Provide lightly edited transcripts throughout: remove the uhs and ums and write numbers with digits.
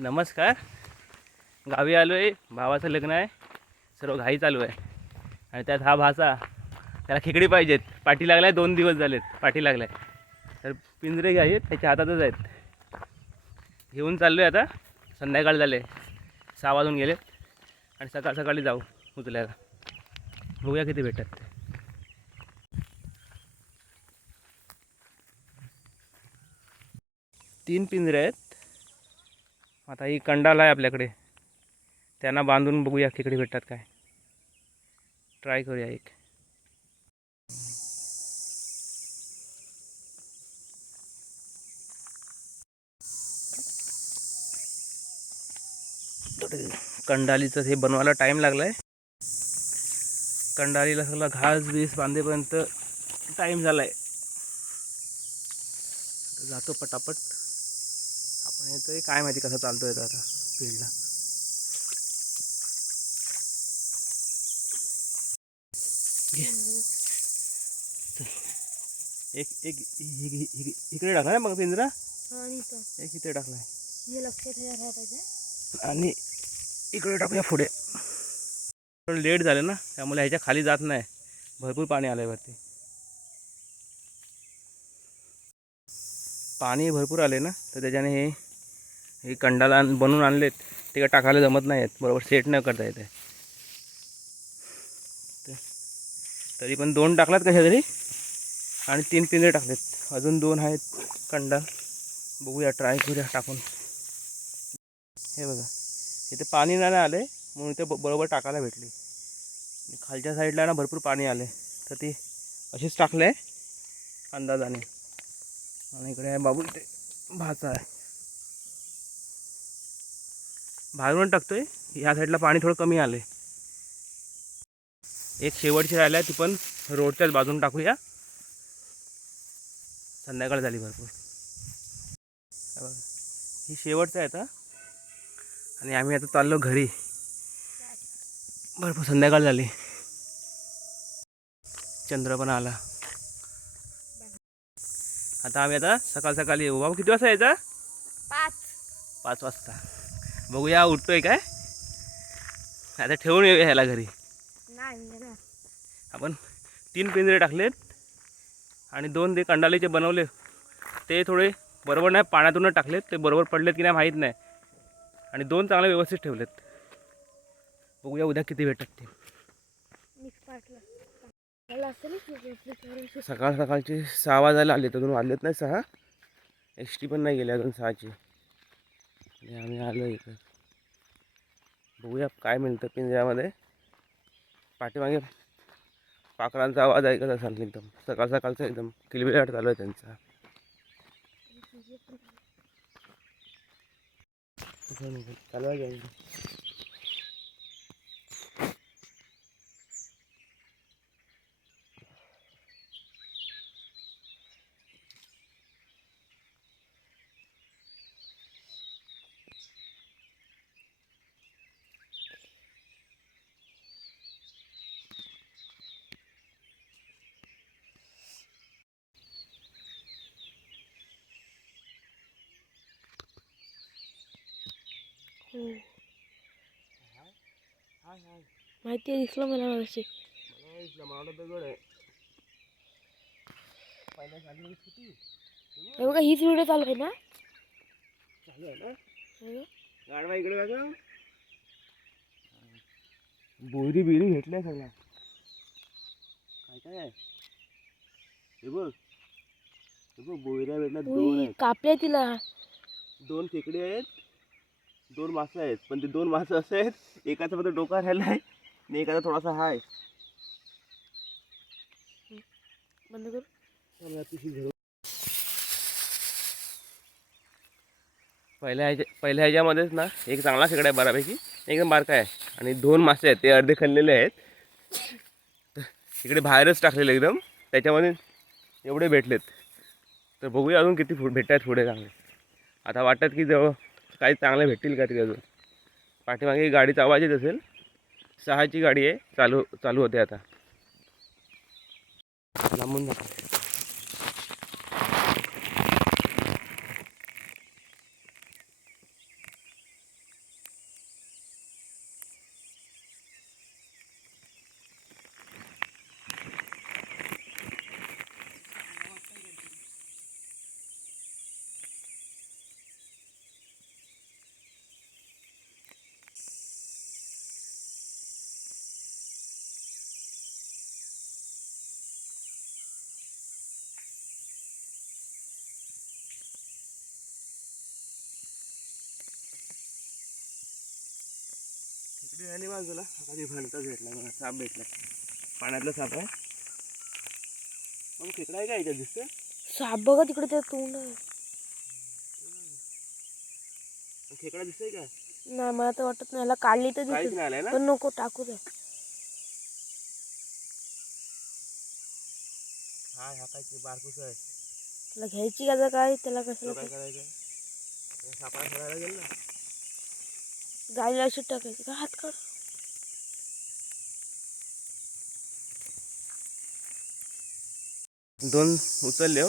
नमस्कार. गावी आलो आहे, भावाचं लग्न आहे, सर्व घाई चालू आहे. आणि त्यात हा भाचा, त्याला खेकडी पाहिजेत. पाठी लागलाय, 2 दिवस झालेत पाठी लागलाय. तर पिंजरे आहेत त्याच्या हातातच आहेत. घेऊन चाललो आहे आता. संध्याकाळ झाले, 6 वाजून गेले आणि सकाळ सकाळी जाऊ उचलायला. बघूया किती भेटतात. 3 पिंजरे आहेत. आता ही कंडाल आहे आपल्याकडे, त्यांना बांधून बघूया खेकडी भेटतात काय. ट्राय करूया एक. कंडालीचं हे बनवायला टाईम लागला आहे. कंडालीला सगळं घास बीस बांधेपर्यंत टाईम झाला आहे. जातो पटापट. आपण येतोय, काय माहिती कसं चालतो येतो आता फील्डला. एक एक इकडे टाकला ना मग पिंजरा. एक इथे टाकलाय आणि इकडे टाकूया पुढे. थोडं लेट झालं ना, त्यामुळे ह्याच्या खाली जात नाही. भरपूर पाणी आलंय वरती. पाणी भरपूर आले ना, तर त्याच्याने हे कंडाला बनवून आणलेत. ते टाकायला जमत नाही आहेत, बरोबर सेट न करता येते. तरी पण 2 टाकलात कशा तरी, आणि 3 पिंजरे टाकलेत. अजून 2 आहेत कंडाल. बघूया, ट्राय करूया टाकून. हे बघा, इथे पाणी नाही आले म्हणून इथे बरोबर टाकायला भेटली. खालच्या साईडला ना भरपूर पाणी आले, तर ती अशीच टाकले आहे अंदाजाने. आणि इकडे आहे बाबू, इथे भाचा आहे. बाहेरून टाकतोय. ह्या साईडला पाणी थोडं कमी आले. एक शेवटची राहिली आहे, ती पण रोडच्याच बाजून टाकूया. संध्याकाळ झाली भरपूर. ही शेवटचं आहे आता. आणि आम्ही आता चाललो घरी. भरपूर संध्याकाळ झाली, चंद्र पण आला. आता आम्ही आता सकाळ सकाळी येऊ. बाबा किती वाजता यायचा? 5 वाजता. बघूया उठतोय काय. आता ठेवून येऊया ह्याला घरी. आपण 3 पिंजरे टाकलेत आणि 2 ते कंडालीचे बनवले. ते थोडे बरोबर नाही, पाण्यातूनच टाकलेत. ते बरोबर पडलेत की नाही माहीत नाही. आणि 2 चांगले व्यवस्थित ठेवलेत. बघूया उद्या किती भेटतात ते. सकाळ सकाळचे 6 वाजायला आले, अजून वाजलेत नाही 6. एस टी पण नाही गेली अजून 6ची. आणि आम्ही आलो इकडे. बघूया काय मिळतं पिंजऱ्यामध्ये. पाठीमागे पाखरांचा आवाज ऐकत असाल एकदम. सकाळ सकाळचा एकदम किलबिलाट चालू आहे त्यांचा. चालू आहे. माहिती आहे, दिसलं मला मागाशी. मला दगड आहे. हे बघा, हीच व्हिडिओ चालू आहे ना. चालू आहे ना. गाडवा इकडे बघा. बोरी बिरी भेटल्या सगळ्या. काय काय आहे हे बघ. हे बघ, बोऱ्या भेटल्या. 2 आहेत. कापले तिला. 2 खेकडे आहेत, 2 मासे आहेत. पण ते 2 मासे असे आहेत, एकाचा फक्त डोका राहिला आहे आणि एकाचा थोडासा हाय. बंद करू. पहिल्या ह्याच्यामध्येच ना एक चांगला खेकडा आहे बऱ्यापैकी, एकदम बारका आहे. आणि 2 मासे आहेत, ते अर्धे खाल्लेले आहेत. इकडे बाहेरच टाकलेले एकदम. त्याच्यामध्ये एवढे भेटलेत. तर बघूया अजून किती भेटत आहेत पुढे चांगले. आता वाटत की जवळ काही चांगले भेटतील का ते अजून. पाठीमागे गाडीचा आवाज येत असेल. 6ची गाडी आहे, चालू होते आता. लांबून जातो. इकडे आणि बाजूला कधी भरताच भेटला मला, साप भेटला. पाण्यातला साप आहे. मग खेकडा आहे का याच्यात दिसतं? साप बघा तिकडे त्या तोंड आहे. खेकडा दिसतोय का? नाही मला तर वाटत नाही, याला काढली तर काहीच दिसेल नाही आलाय ना. पण नको टाकू दे. हा हा काय बारकूस आहे. त्याला घ्यायची का जर काय त्याला तो कशाला काय करायचं? सापाला धरायला गेल ना. जायला अशी टाकायची का हात काढ. दोन उचलले हो.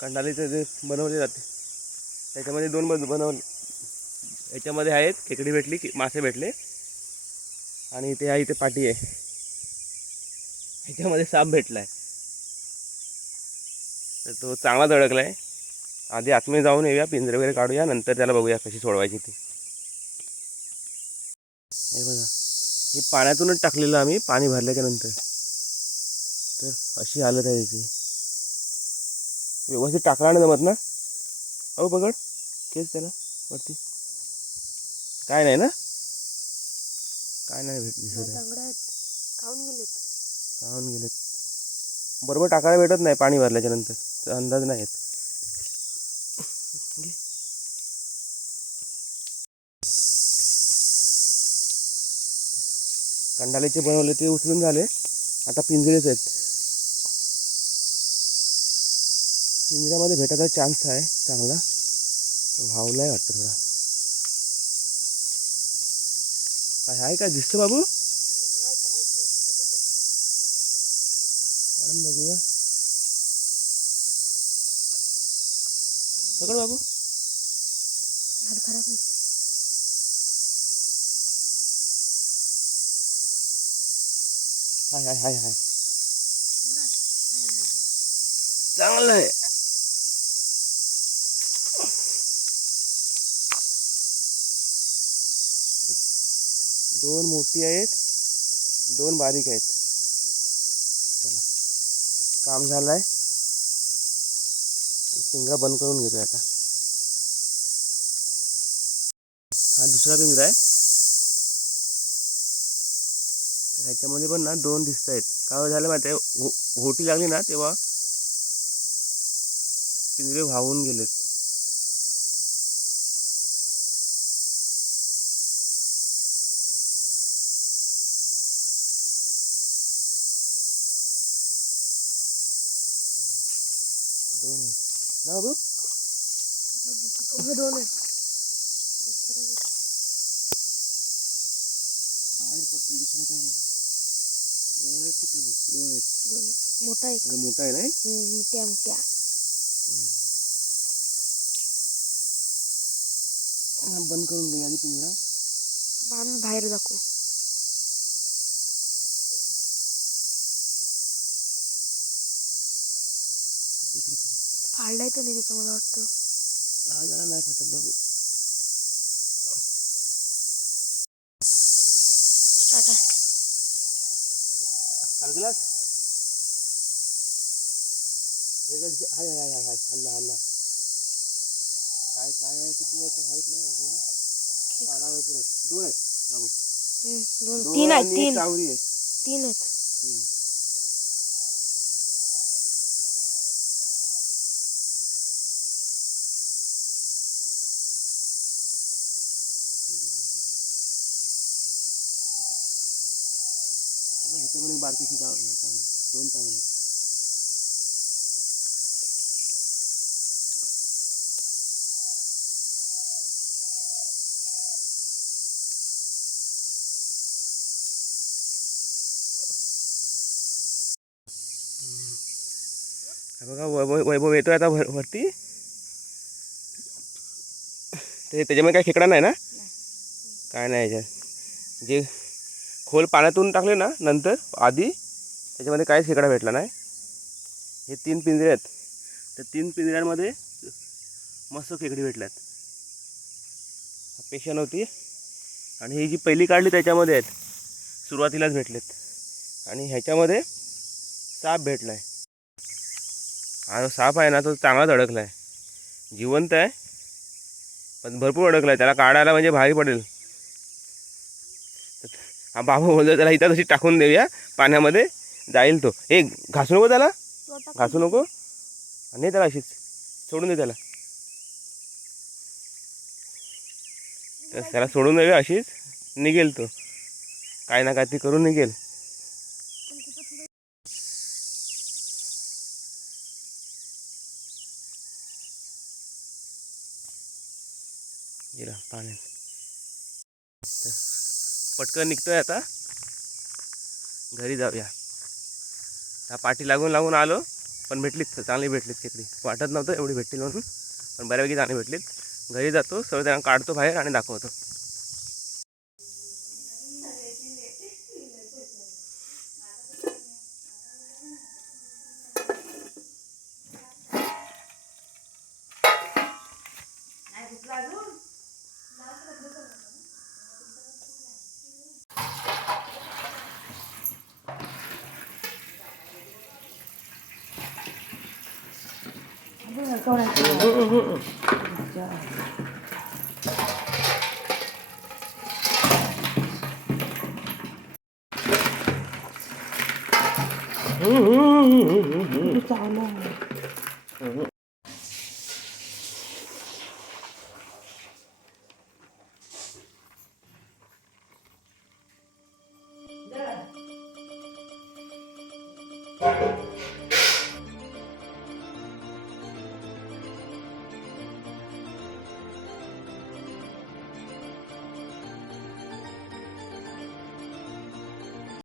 कंडालीचं जे बनवले जाते त्याच्यामध्ये दोन बनवले. याच्यामध्ये आहेत खेकडी भेटली, मासे भेटले आणि इथे आहे, इथे पाटी आहे. ह्याच्यामध्ये साप भेटलाय तर तो चांगलाच अडकलाय. आधी आतमध्ये जाऊन येऊया, पिंजरे वगैरे काढूया, नंतर त्याला बघूया कशी सोडवायची ती. हे बघा, ही पाण्यातूनच टाकलेलं आम्ही पाणी भरल्याच्या नंतर. तर अशी हालत आहे याची. व्यवस्थित टाकला नाही जमत ना. अहो पकड खेच त्याला वरती. काय नाही ना, काय नाही दिसत आहे. चांगला आहेत, खाऊन गेलेत. खाऊन गेलेत. बरोबर टाकायला भेटत नाही पाणी भरल्याच्या नंतर, तर अंदाज नाही येत. कंडालीचे बनवले ते उचलून झाले, आता पिंजरेच आहेत. पिंजऱ्यामध्ये भेटायचा चान्स आहे चांगला, भावलाय वाटतं थोडा. काय आहे काय दिसतं बाबू? काढून बघूया. पकड बाबू. हात खराब आहेत. हाय हाय हाय हाय, चांगलं आहे. दोन मोठी आहेत, दोन बारीक आहेत. चला, काम झालंय. पिंजरा बंद करून घेतोय आता. हा दुसरा पिंजरा आहे. तर ह्याच्यामध्ये पण ना दोन दिसत आहेत. काय झालं माहिती आहे, होटी लागली ना तेव्हा पिंजरे वाहून गेलेत. दोन आहेत ना बाबू. दोन आहेत. बाहेर पडतील, दुसरं काही नाही. दोन आहेत का तीन आहेत? दोन आहेत. दोन मोठा एक. अरे मोठा आहे नाही. मोठ्या मोठ्या. बंद करून घे आधी पिंजरा. आम्ही बाहेर दाखवू. फाडलाय तर नाही तिथं मला वाटतं. हा जरा नाही फटत बाबू. स्टार्ट आहे. चाल गेलास. हाय हाय हाय हाय, हल्ला हल्ला. काय काय आहे किती आहे ते माहित नाही बघूया. पाना भरपूर आहेत. दोन आहेत बाबू. दोन तीन आहेत. तीन चावरी आहेत. तीन आहेत. तीन. इथं पण एक बारकीची चावरी आहे. चावरी दोन चावरी आहेत. बघा वैभव येतोय आता वरती. त्याच्यामध्ये काय खेकडा नाही ना. काय नाही याच्यात. जे खोल पाण्यातून टाकले ना नंतर आधी, त्याच्यामध्ये काहीच खेकडा भेटला नाही. हे तीन पिंजरे आहेत. त्या तीन पिंजऱ्यांमध्ये मस्त खेकडी भेटल्यात. अपेक्षा नव्हती. आणि ही जी पहिली काढली त्याच्यामध्ये आहेत, सुरुवातीलाच भेटलेत. आणि ह्याच्यामध्ये साप भेटला आहे. हा जो साप आहे ना तो चांगलाच अडकला आहे. जिवंत आहे पण भरपूर अडकला आहे. त्याला काढायला म्हणजे भारी पडेल. हा बाबू बोलतो त्याला इथं तशी टाकून देऊया पाण्यामध्ये, जाईल तो. ए घासू नको त्याला, घासू नको. नाही त्याला अशीच सोडून दे त्याला. त्याला सोडून देऊया अशीच, निघेल तो. काय ना काय ती करून निघेल. गेला पाण्यात. पटकन निघतोय आता, घरी जाऊया. त्या पाठी लागून लागून आलो, पण भेटलीत चांगली भेटलीत खेकडी. वाटत नव्हतं एवढी भेटतील म्हणून, पण बऱ्यापैकी चांगली भेटलीत. घरी जातो, सगळं त्यांना काढतो बाहेर आणि दाखवतो.